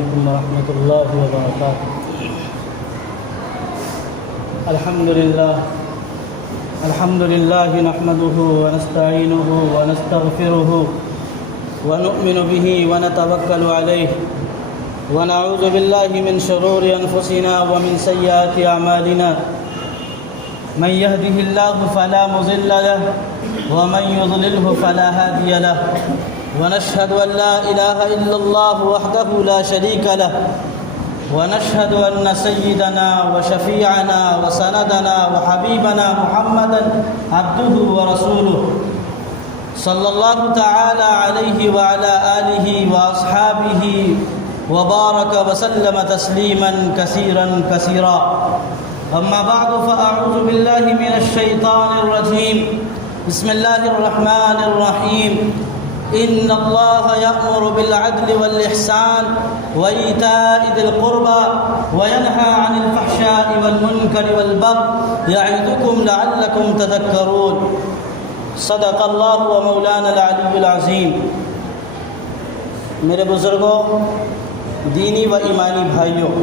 علیکم ورحمۃ اللہ وبرکاتہ۔ الحمد للہ نحمده ونستعینه ونستغفره ونؤمن به ونتوکل علیہ ونعوذ باللہ من شرور انفسنا ومن سیئات اعمالنا، من يهده الله فلا مضل له ومن يضلله فلا هادي له، ونشهد أن لا إله إلا الله وحده لا شريك له، ونشهد أن سيدنا وشفيعنا وسندنا وحبيبنا محمدا عبده ورسوله صلى الله تعالى عليه وعلى آله وأصحابه وبارك وسلم تسليما كثيرا كثيرا، أما بعد فأعوذ بالله من الشيطان الرجيم، بسم الله الرحمن الرحيم، إن الله يأمر بالعدل والإحسان وإيتاء ذي القربى وينهى عن الفحشاء والمنكر والبغي يعظكم لعلكم تذكرون، صدق الله ومولانا العلي العظيم۔ میرے بزرگوں، دینی و ایمانی بھائیوں،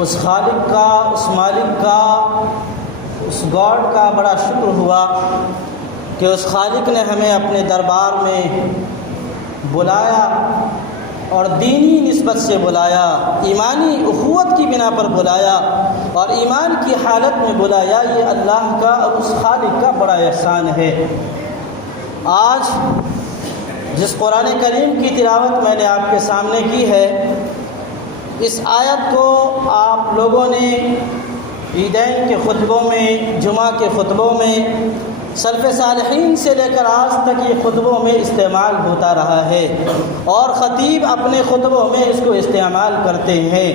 اس خالق کا، اس مالک کا، اس گاڈ کا بڑا شکر ہوا کہ اس خالق نے ہمیں اپنے دربار میں بلایا اور دینی نسبت سے بلایا، ایمانی اخوت کی بنا پر بلایا اور ایمان کی حالت میں بلایا۔ یہ اللہ کا اور اس خالق کا بڑا احسان ہے۔ آج جس قرآن کریم کی تلاوت میں نے آپ کے سامنے کی ہے، اس آیت کو آپ لوگوں نے عیدین کے خطبوں میں، جمعہ کے خطبوں میں، سلف صالحین سے لے کر آج تک یہ خطبوں میں استعمال ہوتا رہا ہے اور خطیب اپنے خطبوں میں اس کو استعمال کرتے ہیں۔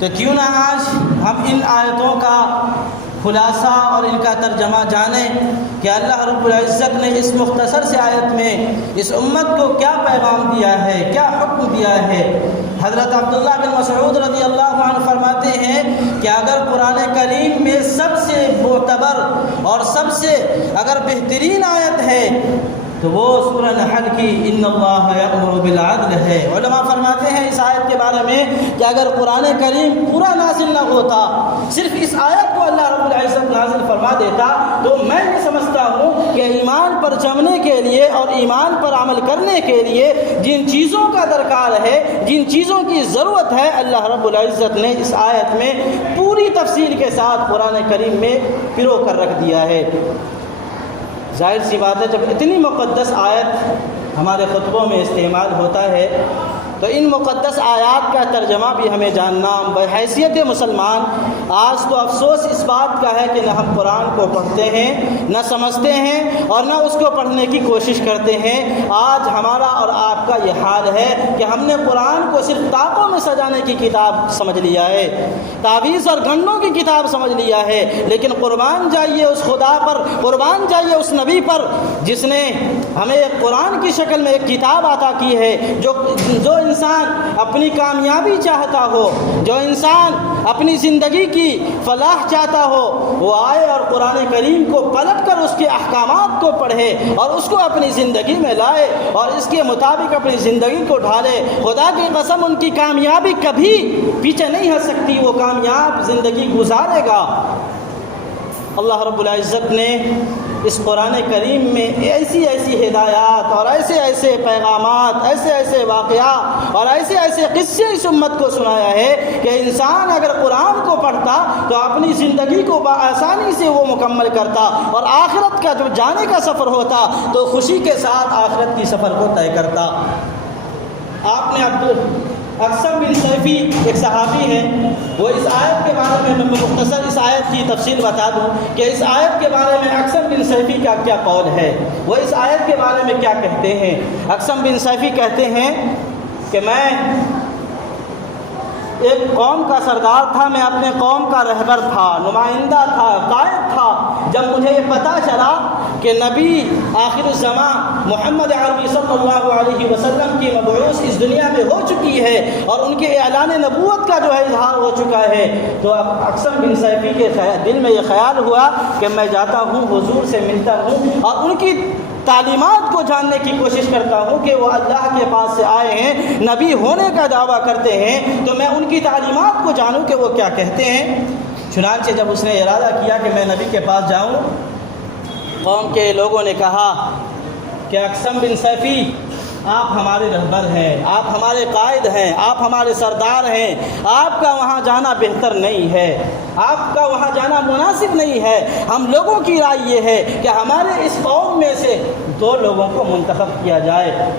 تو کیوں نہ آج ہم ان آیتوں کا خلاصہ اور ان کا ترجمہ جانیں کہ اللہ رب العزت نے اس مختصر سے آیت میں اس امت کو کیا پیغام دیا ہے، کیا حکم دیا ہے۔ حضرت عبداللہ بن مسعود رضی اللہ عنہ فرماتے ہیں کہ اگر قرآن کریم میں سب سے معتبر اور سب سے اگر بہترین آیت ہے تو وہ سورہ نحل کی ان اللہ یأمر بالعدل ہے۔ علماء فرماتے ہیں اس آیت کے بارے میں کہ اگر قرآن کریم پورا نازل نہ ہوتا، صرف اس آیت کو اللہ رب العزت نازل فرما دیتا، تو میں یہ سمجھتا ہوں کہ ایمان پر جمنے کے لیے اور ایمان پر عمل کرنے کے لیے جن چیزوں کا درکار ہے، جن چیزوں کی ضرورت ہے، اللہ رب العزت نے اس آیت میں پوری تفصیل کے ساتھ قرآن کریم میں پرو کر رکھ دیا ہے۔ ظاہر سی بات ہے، جب اتنی مقدس آیت ہمارے خطبوں میں استعمال ہوتا ہے تو ان مقدس آیات کا ترجمہ بھی ہمیں جاننا بحیثیت مسلمان۔ آج تو افسوس اس بات کا ہے کہ نہ ہم قرآن کو پڑھتے ہیں، نہ سمجھتے ہیں اور نہ اس کو پڑھنے کی کوشش کرتے ہیں۔ آج ہمارا اور آپ کا یہ حال ہے کہ ہم نے قرآن کو صرف طاقوں میں سجانے کی کتاب سمجھ لیا ہے، تعویذ اور گنڈوں کی کتاب سمجھ لیا ہے، لیکن قربان جائیے اس خدا پر، قربان جائیے اس نبی پر جس نے ہمیں ایک قرآن کی شکل میں ایک کتاب عطا کی ہے۔ جو انسان اپنی کامیابی چاہتا ہو، جو انسان اپنی زندگی کی فلاح چاہتا ہو، وہ آئے اور قرآن کریم کو پلٹ کر اس کے احکامات کو پڑھے اور اس کو اپنی زندگی میں لائے اور اس کے مطابق اپنی زندگی کو ڈھالے۔ خدا کی قسم ان کی کامیابی کبھی پیچھے نہیں ہٹ سکتی، وہ کامیاب زندگی گزارے گا۔ اللہ رب العزت نے اس قرآن کریم میں ایسی ایسی ہدایات اور ایسے ایسے پیغامات، ایسے ایسے واقعات اور ایسے ایسے قصے اس امت کو سنایا ہے کہ انسان اگر قرآن کو پڑھتا تو اپنی زندگی کو بآسانی سے وہ مکمل کرتا اور آخرت کا جو جانے کا سفر ہوتا تو خوشی کے ساتھ آخرت کی سفر کو طے کرتا۔ آپ نے اقسم بن سیفی ایک صحابی ہیں، وہ اس آیت کے بارے میں مختصر اس آیت کی تفصیل بتا دوں کہ اس آیت کے بارے میں اقسم بن سیفی کا کیا قول ہے، وہ اس آیت کے بارے میں کیا کہتے ہیں۔ اقسم بن سیفی کہتے ہیں کہ میں ایک قوم کا سردار تھا، میں اپنے قوم کا رہبر تھا، نمائندہ تھا، قائد تھا۔ جب مجھے یہ پتہ چلا کہ نبی آخر الزمان محمد عربی صلی اللہ علیہ وسلم کی مبعوث اس دنیا میں ہو چکی ہے اور ان کے اعلان نبوت کا جو ہے اظہار ہو چکا ہے، تو اب اقسم بن سیفی کے دل میں یہ خیال ہوا کہ میں جاتا ہوں، حضور سے ملتا ہوں اور ان کی تعلیمات کو جاننے کی کوشش کرتا ہوں کہ وہ اللہ کے پاس سے آئے ہیں، نبی ہونے کا دعویٰ کرتے ہیں، تو میں ان کی تعلیمات کو جانوں کہ وہ کیا کہتے ہیں۔ چنانچہ جب اس نے ارادہ کیا کہ میں نبی کے پاس جاؤں، قوم کے لوگوں نے کہا کہ اقسم بن سیفی، آپ ہمارے رہبر ہیں، آپ ہمارے قائد ہیں، آپ ہمارے سردار ہیں، آپ کا وہاں جانا بہتر نہیں ہے، آپ کا وہاں جانا مناسب نہیں ہے۔ ہم لوگوں کی رائے یہ ہے کہ ہمارے اس قوم میں سے 2 لوگوں کو منتخب کیا جائے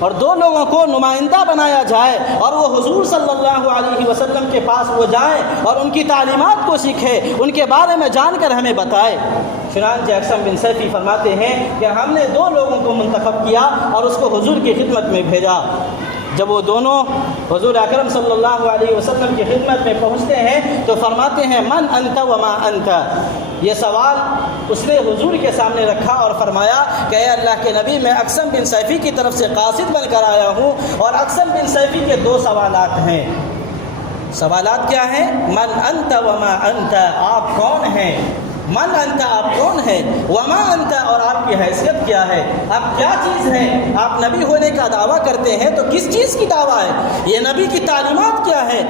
اور 2 لوگوں کو نمائندہ بنایا جائے، اور وہ حضور صلی اللہ علیہ وسلم کے پاس وہ جائیں اور ان کی تعلیمات کو سیکھے، ان کے بارے میں جان کر ہمیں بتائے۔ چنانچہ اقسم بن سیفی فرماتے ہیں کہ ہم نے 2 لوگوں کو منتخب کیا اور اس کو حضور کی خدمت میں بھیجا۔ جب وہ دونوں حضور اکرم صلی اللہ علیہ وسلم کی خدمت میں پہنچتے ہیں تو فرماتے ہیں من انت وما انت، یہ سوال اس نے حضور کے سامنے رکھا اور فرمایا کہ اے اللہ کے نبی، میں اقسم بن سیفی کی طرف سے قاصد بن کر آیا ہوں، اور اقسم بن سیفی کے 2 سوالات ہیں۔ سوالات کیا ہیں؟ من انت وما انت، آپ کون ہیں؟ من انت، آپ کون ہیں؟ وما انت، اور آپ کی حیثیت کیا ہے؟ آپ کیا چیز ہیں؟ آپ نبی ہونے کا دعویٰ کرتے ہیں تو کس چیز کی دعویٰ ہے؟ یہ نبی کی تعلیمات کیا ہے؟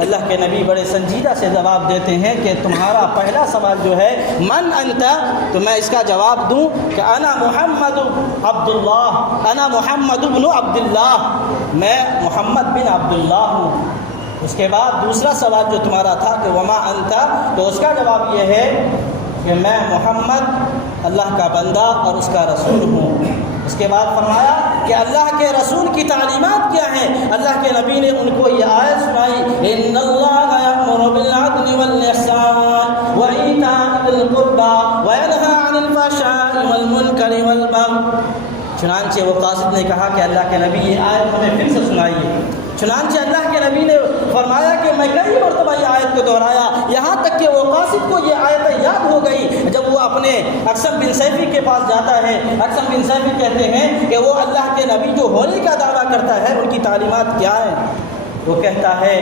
اللہ کے نبی بڑے سنجیدہ سے جواب دیتے ہیں کہ تمہارا پہلا سوال جو ہے من انت، تو میں اس کا جواب دوں کہ انا محمد عبداللہ، انا محمد بن عبداللہ، میں محمد بن عبداللہ ہوں۔ اس کے بعد دوسرا سوال جو تمہارا تھا کہ وما انت، تو اس کا جواب یہ ہے کہ میں محمد اللہ کا بندہ اور اس کا رسول ہوں۔ اس کے بعد فرمایا کہ اللہ کے رسول کی تعلیمات کیا ہیں؟ اللہ کے نبی نے ان کو یہ آیت سنائی، ان اللہ یأمر بالعدل والإحسان وإیتاء ذی القربى وینہی عن الفحشاء والمنکر والبغی۔ چنانچہ وہ قاصد نے کہا کہ اللہ کے نبی یہ آیت ہمیں پھر سے سنائیے۔ چنانچہ اللہ کے نبی نے فرمایا کہ میں کئی مرتبہ یہ آیت کو دہرایا، یہاں تک کہ وہ قاصد کو یہ آیت یاد ہو گئی۔ جب وہ اپنے اقسم بن سیفی کے پاس جاتا ہے، اقسم بن سیفی کہتے ہیں کہ وہ اللہ کے نبی جو ہونے کا دعویٰ کرتا ہے ان کی تعلیمات کیا ہیں؟ وہ کہتا ہے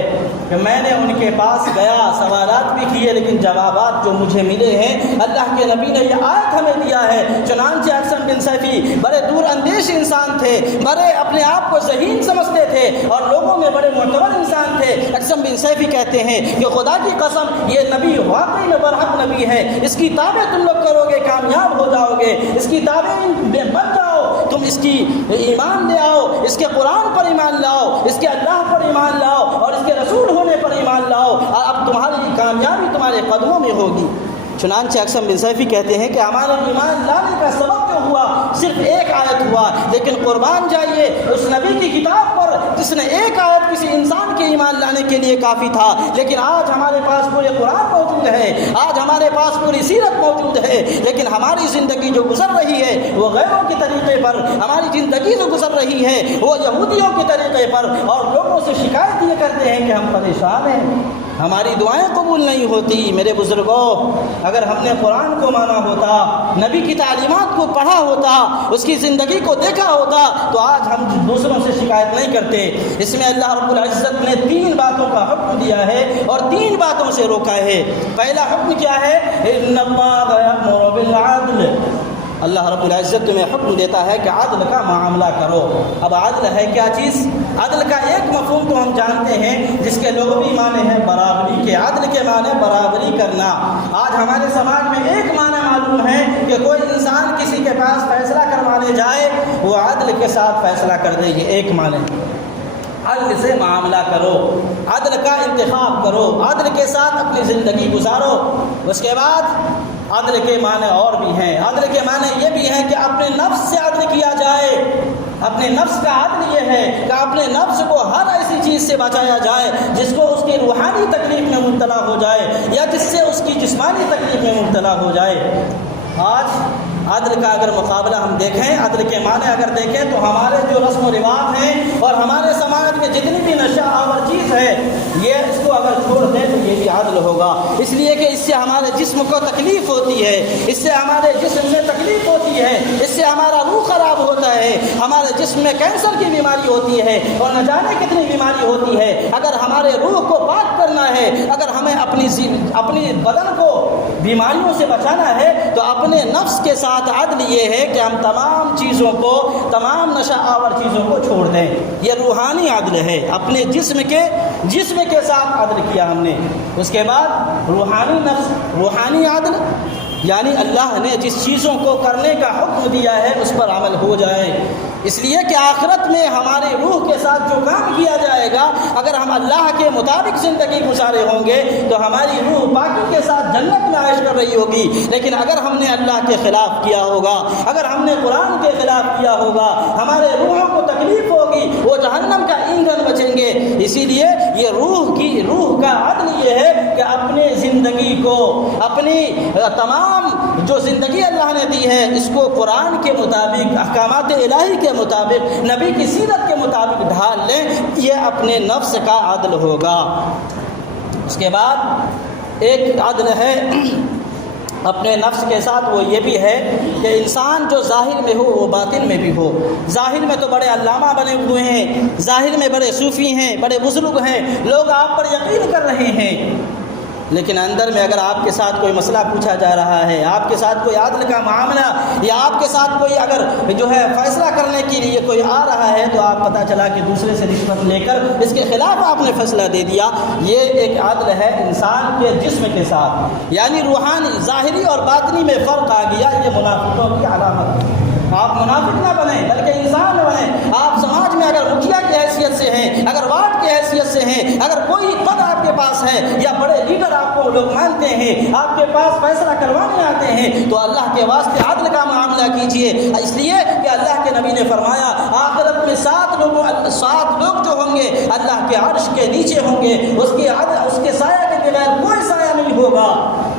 کہ میں نے ان کے پاس گیا، سوالات بھی کیے، لیکن جوابات جو مجھے ملے ہیں اللہ کے نبی نے یہ آیت ہمیں دیا ہے۔ چنانچہ اقسم بن سیفی بڑے دور اندیش انسان تھے، بڑے اپنے آپ کو ذہین سمجھتے تھے اور لوگوں میں بڑے معتبر انسان تھے۔ اقسم بن سیفی کہتے ہیں کہ خدا کی قسم یہ نبی واقعی میں برحق نبی ہے، اس کی تابع تم لوگ کرو گے کامیاب ہو جاؤ گے، اس کی تابع میں بن جاؤ، تم اس کی ایمان لے آؤ، اس کے قرآن پر ایمان لاؤ، اس کے اللہ پر ایمان لاؤ اور اس کے رسول ہونے پر ایمان لاؤ، اور اب تمہاری کامیابی تمہارے قدموں میں ہوگی۔ چنانچہ اقسم بن سیفی کہتے ہیں کہ ہمارے ایمان لانے کا سبب جو ہوا صرف ایک آیت ہوا، لیکن قربان جائیے اس نبی کی کتاب پر جس نے ایک آیت کسی انسان کے ایمان لانے کے لیے کافی تھا، لیکن آج ہمارے پاس پورے قرآن موجود ہے، آج ہمارے پاس پوری سیرت موجود ہے، لیکن ہماری زندگی جو گزر رہی ہے وہ غیروں کے طریقے پر، ہماری زندگی جو گزر رہی ہے وہ یہودیوں کے طریقے پر، اور لوگوں سے شکایت یہ کرتے ہیں کہ ہم پریشان ہیں، ہماری دعائیں قبول نہیں ہوتی۔ میرے بزرگوں، اگر ہم نے قرآن کو مانا ہوتا، نبی کی تعلیمات کو پڑھا ہوتا، اس کی زندگی کو دیکھا ہوتا، تو آج ہم دوسروں سے شکایت نہیں کرتے۔ اس میں اللہ رب العزت نے 3 باتوں کا حکم دیا ہے اور 3 باتوں سے روکا ہے۔ پہلا حکم کیا ہے؟ ان اللہ یأمر بالعدل، اللہ رب العزت تمہیں حکم دیتا ہے کہ عدل کا معاملہ کرو۔ اب عدل ہے کیا چیز؟ عدل کا ایک مفہوم تو ہم جانتے ہیں جس کے لغوی معنی ہے برابری کے، عدل کے معنی برابری کرنا۔ آج ہمارے سماج میں ایک معنی معلوم ہے کہ کوئی انسان کسی کے پاس فیصلہ کروانے جائے وہ عدل کے ساتھ فیصلہ کر دے، یہ ایک معنی۔ عدل سے معاملہ کرو، عدل کا انتخاب کرو، عدل کے ساتھ اپنی زندگی گزارو۔ اس کے بعد عدل کے معنی اور بھی ہیں، عدل کے معنی یہ بھی ہیں کہ اپنے نفس سے عدل کیا جائے۔ اپنے نفس کا عدل یہ ہے کہ اپنے نفس کو ہر ایسی چیز سے بچایا جائے جس کو اس کی روحانی تکلیف میں مبتلا ہو جائے یا جس سے اس کی جسمانی تکلیف میں مبتلا ہو جائے۔ آج عدل کا اگر مقابلہ ہم دیکھیں، عدل کے معنی اگر دیکھیں تو ہمارے جو رسم و رواج ہیں اور ہمارے سماج میں جتنی بھی نشہ آور چیز ہے، یہ اس کو اگر چھوڑ دیں تو یہ بھی عدل ہوگا، اس لیے کہ اس سے ہمارے جسم کو تکلیف ہوتی ہے، اس سے ہمارے جسم میں تکلیف ہوتی ہے، اس سے ہمارا روح خراب ہوتا ہے، ہمارے جسم میں کینسر کی بیماری ہوتی ہے اور نہ جانے کتنی بیماری ہوتی ہے۔ اگر ہمارے روح کو پاک کرنا ہے، اگر ہمیں اپنی بدن کو بیماریوں سے بچانا ہے تو اپنے نفس کے ساتھ عدل یہ ہے کہ ہم تمام چیزوں کو، تمام نشہ آور چیزوں کو چھوڑ دیں. یہ روحانی عدل ہے. اپنے جسم کے ساتھ عدل کیا ہم نے. اس کے بعد روحانی نفس، روحانی عدل یعنی اللہ نے جس چیزوں کو کرنے کا حکم دیا ہے اس پر عمل ہو جائے. اس لیے کہ آخرت میں ہماری روح کے ساتھ جو کام کیا جائے گا، اگر ہم اللہ کے مطابق زندگی گزارے ہوں گے تو ہماری روح باقی کے ساتھ جنت میں عائش کر رہی ہوگی. لیکن اگر ہم نے اللہ کے خلاف کیا ہوگا، اگر ہم نے قرآن کے خلاف کیا ہوگا، ہمارے روحوں کو تکلیف ہوگی، وہ جہنم کا ایندھن بچیں گے. اسی لیے یہ روح کا عدل یہ ہے کہ اپنے زندگی کو، اپنی تمام جو زندگی اللہ نے دی ہے اس کو قرآن کے مطابق، احکامات الہی کے مطابق، نبی کی سیرت کے مطابق ڈھال لیں. یہ اپنے نفس کا عدل ہوگا. اس کے بعد ایک عدل ہے اپنے نفس کے ساتھ، وہ یہ بھی ہے کہ انسان جو ظاہر میں ہو وہ باطن میں بھی ہو. ظاہر میں تو بڑے علامہ بنے ہوئے ہیں، ظاہر میں بڑے صوفی ہیں، بڑے بزرگ ہیں، لوگ آپ پر یقین کر رہے ہیں، لیکن اندر میں اگر آپ کے ساتھ کوئی مسئلہ پوچھا جا رہا ہے، آپ کے ساتھ کوئی عدل کا معاملہ یا آپ کے ساتھ کوئی اگر جو ہے فیصلہ کرنے کے لیے کوئی آ رہا ہے تو آپ پتہ چلا کہ دوسرے سے رشوت لے کر اس کے خلاف آپ نے فیصلہ دے دیا، یہ ایک عدل ہے انسان کے جسم کے ساتھ. یعنی روحانی، ظاہری اور باطنی میں فرق آ گیا. یہ منافقوں کی علامت ہے. آپ منافق نہ بنیں بلکہ انسان بنیں. آپ سماج میں اگر مکھیا کی حیثیت سے ہیں، اگر وارڈ کی حیثیت سے ہیں، اگر کوئی پد آپ کے پاس ہے یا بڑے لیڈر آپ کو لوگ مانتے ہیں، آپ کے پاس فیصلہ کروانے آتے ہیں تو اللہ کے واسطے عدل کا معاملہ کیجئے. اس لیے کہ اللہ کے نبی نے فرمایا آخرت میں 7 لوگ جو ہوں گے اللہ کے عرش کے نیچے ہوں گے، اس کے سایہ کے بغیر کوئی سایہ نہیں ہوگا.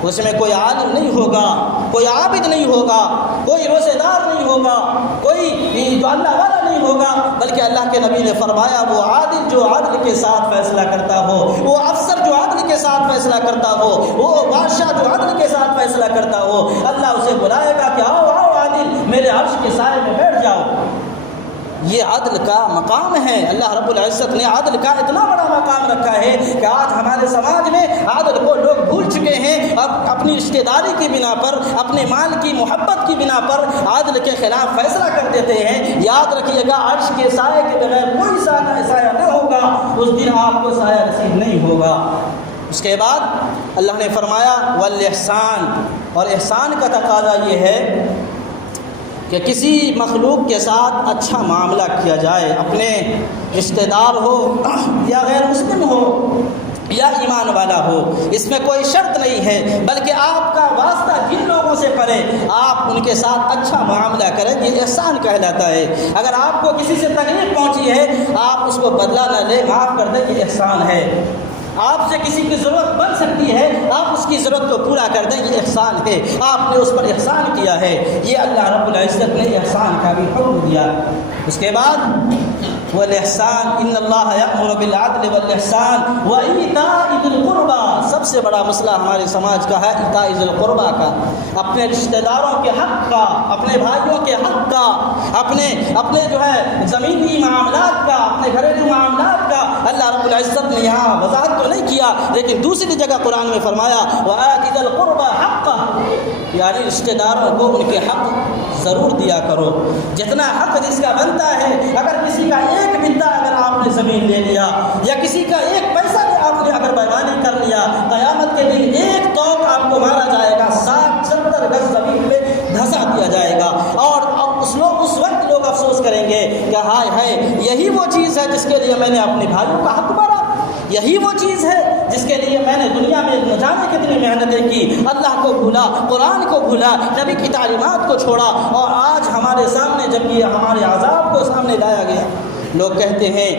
اس میں کوئی عالم نہیں ہوگا، کوئی عابد نہیں ہوگا، کوئی روزے دار نہیں ہوگا، کوئی جو اللہ والا نہیں ہوگا، بلکہ اللہ کے نبی نے فرمایا وہ عادل جو عدل کے ساتھ فیصلہ کرتا ہو، وہ افسر جو عدل کے ساتھ فیصلہ کرتا ہو، وہ بادشاہ جو عدل کے ساتھ فیصلہ کرتا ہو، اللہ اسے بلائے گا کہ آؤ عادل میرے عرش کے سائے میں بیٹھ جاؤ. یہ عدل کا مقام ہے. اللہ رب العزت نے عدل کا اتنا بڑا مقام رکھا ہے کہ آج ہمارے سماج میں عدل کو لوگ بھول چکے ہیں اور اپنی رشتہ داری کی بنا پر، اپنے مال کی محبت کی بنا پر عدل کے خلاف فیصلہ کر دیتے ہیں. یاد رکھیے گا عرش کے سائے کے بغیر کوئی سایہ نہ ہوگا، اس دن آپ کو سایہ نصیب نہیں ہوگا. اس کے بعد اللہ نے فرمایا والاحسان، اور احسان کا تقاضا یہ ہے کہ کسی مخلوق کے ساتھ اچھا معاملہ کیا جائے، اپنے رشتہ دار ہو یا غیر مسلم ہو یا ایمان والا ہو، اس میں کوئی شرط نہیں ہے، بلکہ آپ کا واسطہ جن لوگوں سے پڑے آپ ان کے ساتھ اچھا معاملہ کریں. یہ احسان کہلاتا ہے. اگر آپ کو کسی سے تکلیف پہنچی ہے آپ اس کو بدلہ نہ لیں، معاف کر دیں، یہ احسان ہے. آپ سے کسی کی ضرورت بن سکتی ہے، آپ اس کی ضرورت کو پورا کر دیں، یہ احسان ہے. آپ نے اس پر احسان کیا ہے. یہ اللہ رب العزت نے احسان کا بھی حکم دیا. اس کے بعد والاحسان ان اللہ یأمر بالعدل والاحسان وایتاء ذی القربى. سب سے بڑا مسئلہ ہمارے سماج کا ہے ایتاء ذی القربى کا، اپنے رشتہ داروں کے حق کا، اپنے بھائیوں کے حق کا، اپنے جو ہے زمینی معاملات کا، اپنے گھریلو معاملات کا. اللہ رب العزت نے یہاں وضاحت تو نہیں کیا لیکن دوسری جگہ قرآن میں فرمایا وآت ذی القربى حقہ، یعنی رشتہ داروں کو ان کے حق ضرور دیا کرو. جتنا حق جس کا بنتا ہے، اگر کسی کا ایک بندہ اگر آپ نے زمین لے لیا یا کسی کا ایک پیسہ بھی آپ نے اگر بیمانی کر لیا، قیامت کے دن ایک توق آپ کو مارا جائے گا، 60-70 گز زمین پہ دھسا دیا جائے گا. اور اس وقت لوگ افسوس کریں گے کہ ہائے ہائے یہی وہ چیز ہے جس کے لیے میں نے اپنے بھائیوں کا حق مارا، یہی وہ چیز ہے جس کے لیے میں نے دنیا میں نہ جانے کتنی محنتیں کی، اللہ کو بھولا، قرآن کو بھولا، نبی کی تعلیمات کو چھوڑا، اور آج ہمارے سامنے جب یہ ہمارے عذاب کو سامنے لایا گیا لوگ کہتے ہیں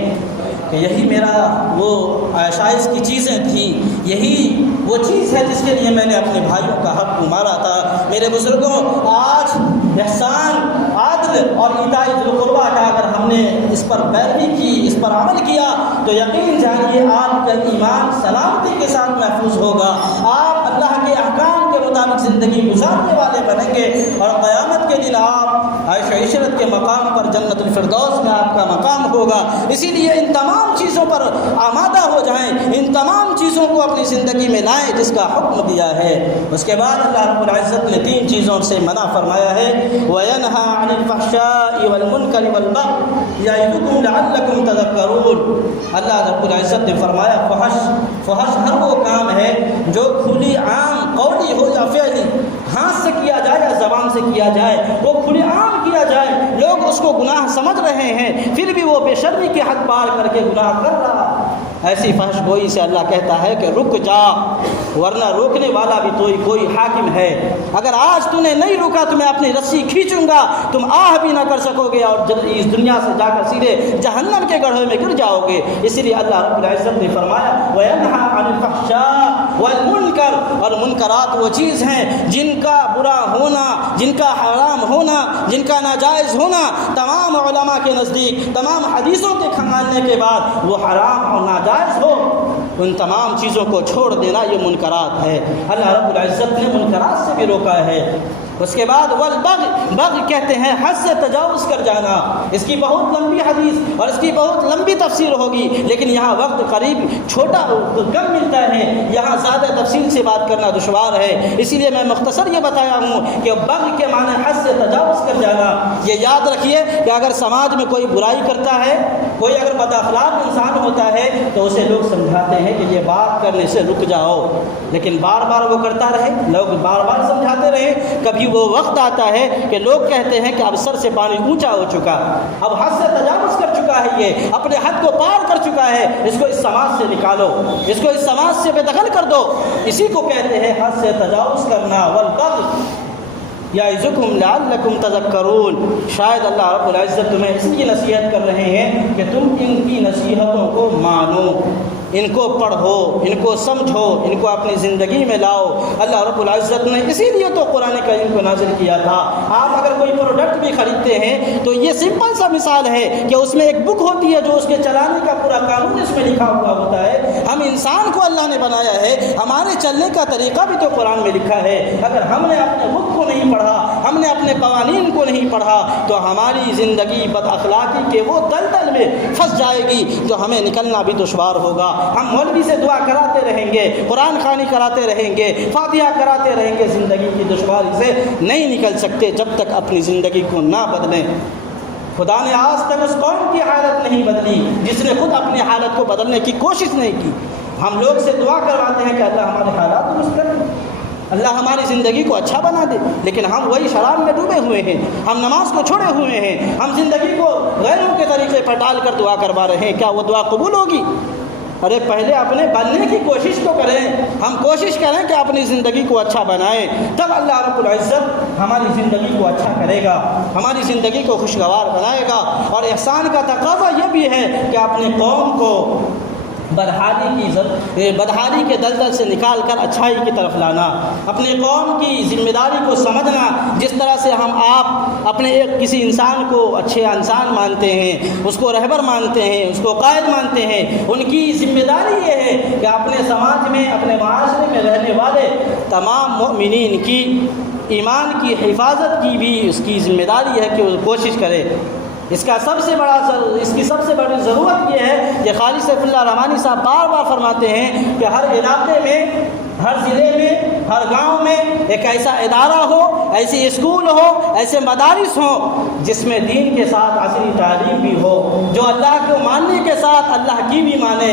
کہ یہی میرا وہ عائشائش کی چیزیں تھیں، یہی وہ چیز ہے جس کے لیے میں نے اپنے بھائیوں کا حق مارا تھا. میرے بزرگوں، آج احسان، عدل اور ایتاء ذی القربى کا اگر ہم نے اس پر پیروی کی، اس پر عمل کیا تو یقین جانیے آپ کا ایمان سلامتی کے ساتھ محفوظ ہوگا. آپ اللہ کے احکام کے مطابق مطابق زندگی گزارنے والے بنیں گے، اور قیامت کے دن آپ عیش و عشرت کے مقام پر جنت الفردوس میں آپ کا مقام ہوگا۔ اسی لیے ان تمام چیزوں پر آمادہ ہو جائیں، ان تمام چیزوں کو اپنی زندگی میں لائیں جس کا حکم دیا ہے۔ اس کے بعد اللہ رب العزت نے 3 چیزوں سے منع فرمایا ہے، وَيَنْهَى عَنِ الْفَحْشَاءِ وَالْمُنكَرِ وَالْبَغْيِ يَعِظُكُمْ لَعَلَّكُمْ تَذَكَّرُونَ۔ اللہ رب العزت نے فرمایا فحش ہر وہ کام ہے جو کھلی عام قولی ہو یا فعلی، ہاتھ سے کیا جائے یا زبان سے کیا جائے، وہ کھلی عام کیا جائے، لوگ اس کو گناہ سمجھ رہے ہیں پھر بھی وہ بے شرمی کی حد پار کر کے گناہ کر رہا، ایسی فحش گوئی سے اللہ کہتا ہے کہ رک جا، ورنہ روکنے والا بھی کوئی حاکم ہے۔ اگر آج تم نے نہیں روکا تو میں اپنی رسی کھینچوں گا، تم آہ بھی نہ کر سکو گے اور اس دنیا سے جا کر سیدھے جہنم کے گڑھے میں گر جاؤ گے۔ اسی لیے اللہ رب العزت نے فرمایا وَيَنْهَى عَنِ الْفَحْشَاءِ وَالْمُنكَرِ، اور منکرات وہ چیز ہیں جن کا برا ہونا، جن کا حرام ہونا، جن کا ناجائز ہونا تمام علماء کے نزدیک، تمام حدیثوں کے کھنگالنے کے بعد وہ حرام اور ناجائز ہو، ان تمام چیزوں کو چھوڑ دینا یہ منکرات ہے۔ اللہ رب العزت نے منکرات سے بھی روکا ہے۔ اس کے بعد بغی کہتے ہیں حد سے تجاوز کر جانا۔ اس کی بہت لمبی حدیث اور اس کی بہت لمبی تفسیر ہوگی، لیکن یہاں وقت قریب چھوٹا کم ملتا ہے، یہاں زیادہ تفصیل سے بات کرنا دشوار ہے، اسی لیے میں مختصر یہ بتایا ہوں کہ بغی کے معنی حد سے تجاوز کر جانا۔ یہ یاد رکھیے کہ اگر سماج میں کوئی برائی کرتا ہے، کوئی اگر بد اخلاق انسان ہوتا ہے تو اسے لوگ سمجھاتے ہیں کہ یہ بات کرنے سے رک جاؤ، لیکن بار بار وہ کرتا رہے، لوگ بار بار سمجھاتے رہے، کبھی وہ وقت آتا ہے کہ لوگ کہتے ہیں کہ اب سر سے پانی اونچا ہو چکا، اب حد سے تجاوز کر چکا ہے، یہ اپنے حد کو پار کر چکا ہے، اس کو اس سماج سے نکالو، اس کو اس سماج سے بے دخل کر دو۔ اسی کو کہتے ہیں حد سے تجاوز کرنا۔ والبغی یعظکم لعلکم تذکرون، شاید اللہ رب العزت تمہیں اس کی نصیحت کر رہے ہیں کہ تم ان کی نصیحتوں کو مانو، ان کو پڑھو، ان کو سمجھو، ان کو اپنی زندگی میں لاؤ۔ اللہ رب العزت نے اسی لیے تو قرآن کریم کو نازل کیا تھا۔ آپ اگر کوئی پروڈکٹ بھی خریدتے ہیں تو یہ سمپل سا مثال ہے کہ اس میں ایک بک ہوتی ہے جو اس کے چلانے کا پورا قانون اس میں لکھا ہوا ہوتا ہے۔ ہم انسان کو اللہ نے بنایا ہے، ہمارے چلنے کا طریقہ بھی تو قرآن میں لکھا ہے۔ اگر ہم نے اپنے بک کو نہیں پڑھا، ہم نے اپنے قوانین کو نہیں پڑھا تو ہماری زندگی بد اخلاقی کے وہ دلدل میں پھنس جائے گی تو ہمیں نکلنا بھی دشوار ہوگا۔ ہم مولوی سے دعا کراتے رہیں گے، قرآن خوانی کراتے رہیں گے، فاتحہ کراتے رہیں گے، زندگی کی دشواری سے نہیں نکل سکتے جب تک اپنی زندگی کو نہ بدلیں۔ خدا نے آج تک اس قوم کی حالت نہیں بدلی جس نے خود اپنی حالت کو بدلنے کی کوشش نہیں کی۔ ہم لوگ سے دعا کرواتے ہیں کہ اللہ ہمارے حالات درست کر دے، اللہ ہماری زندگی کو اچھا بنا دے، لیکن ہم وہی شراب میں ڈوبے ہوئے ہیں، ہم نماز کو چھوڑے ہوئے ہیں، ہم زندگی کو غیروں کے طریقے پر ڈال کر دعا کروا رہے ہیں۔ کیا وہ دعا قبول ہوگی؟ ارے پہلے اپنے بننے کی کوشش تو کریں، ہم کوشش کریں کہ اپنی زندگی کو اچھا بنائیں، تب اللہ رب العزت ہماری زندگی کو اچھا کرے گا، ہماری زندگی کو خوشگوار بنائے گا۔ اور احسان کا تقاضا یہ بھی ہے کہ اپنے قوم کو بدحالی کے دلدل سے نکال کر اچھائی کی طرف لانا، اپنے قوم کی ذمہ داری کو سمجھنا۔ جس طرح سے آپ اپنے کسی انسان کو اچھے انسان مانتے ہیں، اس کو رہبر مانتے ہیں، اس کو قائد مانتے ہیں، ان کی ذمہ داری یہ ہے کہ اپنے سماج میں، اپنے معاشرے میں رہنے والے تمام مؤمنین کی ایمان کی حفاظت کی بھی اس کی ذمہ داری ہے کہ وہ کوشش کرے۔ اس کی سب سے بڑی ضرورت یہ ہے کہ قاری سیف اللہ رحمانی صاحب بار بار فرماتے ہیں کہ ہر علاقے میں، ہر ضلع میں، ہر گاؤں میں ایک ایسا ادارہ ہو، ایسی اسکول ہو، ایسے مدارس ہوں جس میں دین کے ساتھ عصری تعلیم بھی ہو، جو اللہ کو ماننے کے ساتھ اللہ کی بھی مانے،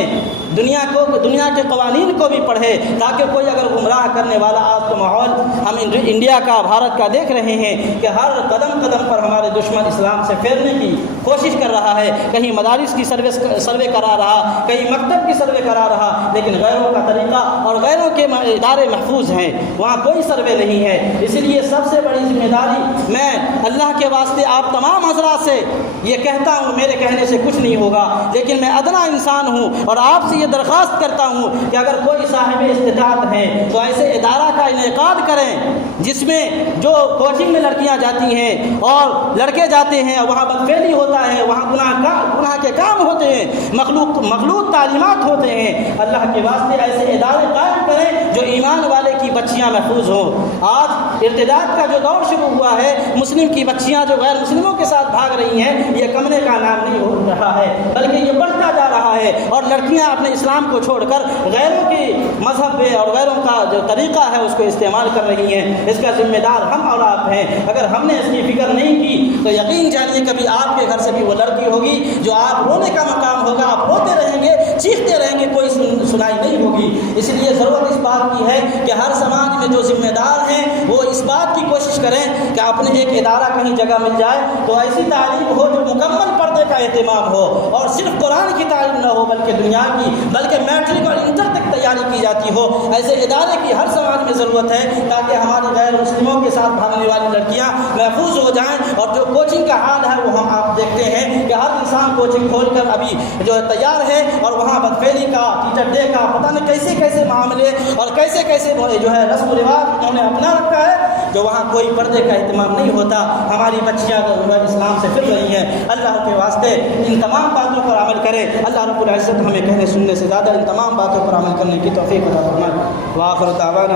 دنیا کے قوانین کو بھی پڑھے، تاکہ کوئی اگر گمراہ کرنے والا، آج تو ماحول ہم انڈیا کا، بھارت کا دیکھ رہے ہیں کہ ہر قدم قدم پر ہمارے دشمن اسلام سے پھیرنے کی کوشش کر رہا ہے، کہیں مدارس کی سروے کرا رہا، کہیں مکتب کی سروے کرا رہا، لیکن غیروں کا طریقہ اور غیروں کے ادارے محفوظ ہیں، وہاں کوئی سروے نہیں ہے۔ اس لیے سب سے بڑی ذمہ داری میں اللہ کے واسطے آپ تمام حضرات سے یہ کہتا ہوں، میرے کہنے سے کچھ نہیں ہوگا، لیکن میں ادنا انسان ہوں اور آپ سے یہ درخواست کرتا ہوں کہ اگر کوئی صاحب استطاعت ہیں تو ایسے ادارہ کا انعقاد کریں جس میں جو کوچنگ میں لڑکیاں جاتی ہیں اور لڑکے جاتے ہیں، وہاں بدفعلی ہوتا ہے، وہاں گناہ کے کام ہوتے ہیں، مخلوط تعلیمات ہوتے ہیں، اللہ کے واسطے ایسے ادارے قائم کریں جو ایمان والے کی بچیاں محفوظ ہوں۔ آج ارتداد کا جو دور شروع ہوا ہے، مسلم کی بچیاں جو غیر مسلموں کے ساتھ بھاگ رہی ہیں، یہ کمنے کا نام نہیں ہو رہا ہے بلکہ یہ بڑھتا جا رہا ہے، اور لڑکیاں اپنے اسلام کو چھوڑ کر غیروں کی مذہب پہ اور غیروں کا جو طریقہ ہے اس کو استعمال کر رہی ہیں۔ اس کا ذمہ دار ہم اور آپ ہیں۔ اگر ہم نے اس کی فکر نہیں کی تو یقین جانیے کبھی آپ کے گھر سے بھی وہ لڑکی ہوگی جو آپ رونے کا مقام ہوگا، آپ روتے رہیں گے، چیختے رہیں گے، کوئی سنائی نہیں ہوگی۔ اس لیے ضرورت اس بات کی ہے کہ ہر سماج میں جو ذمہ دار ہیں وہ اس بات کی کوشش کریں کہ اپنے ایک ادارہ کہیں جگہ مل جائے تو ایسی تعلیم ہو جو مکمل پردے کا اہتمام ہو، اور صرف قرآن کی تعلیم نہ ہو بلکہ دنیا کی، بلکہ میٹرک اور انٹر تک تیاری کی جاتی ہو۔ ایسے ادارے کی ہر سماج میں ضرورت ہے تاکہ ہماری غیر مسلموں کے ساتھ بھاگنے والی لڑکیاں محفوظ ہو جائیں۔ اور جو کوچنگ کا حال ہے وہ ہم آپ دیکھتے ہیں کہ ہر انسان کوچنگ کھول کر ابھی جو ہے تیار ہے، اور وہاں بدفعلی کا، ٹیچر ڈے کا، پتہ نہیں کیسے کیسے معاملے اور کیسے کیسے جو ہے رسم و رواج انہوں نے اپنا رکھا ہے، جو وہاں کوئی پردے کا اہتمام نہیں ہوتا۔ ہماری بچیاں اسلام سے پھر رہی ہیں۔ اللہ کے واسطے ان تمام باتوں پر عمل کرے۔ اللہ رب العزت ہمیں کہنے سننے سے زیادہ ان تمام باتوں پر عمل کرنے کی توفیق عطا فرمائے۔ وآخر دعوانا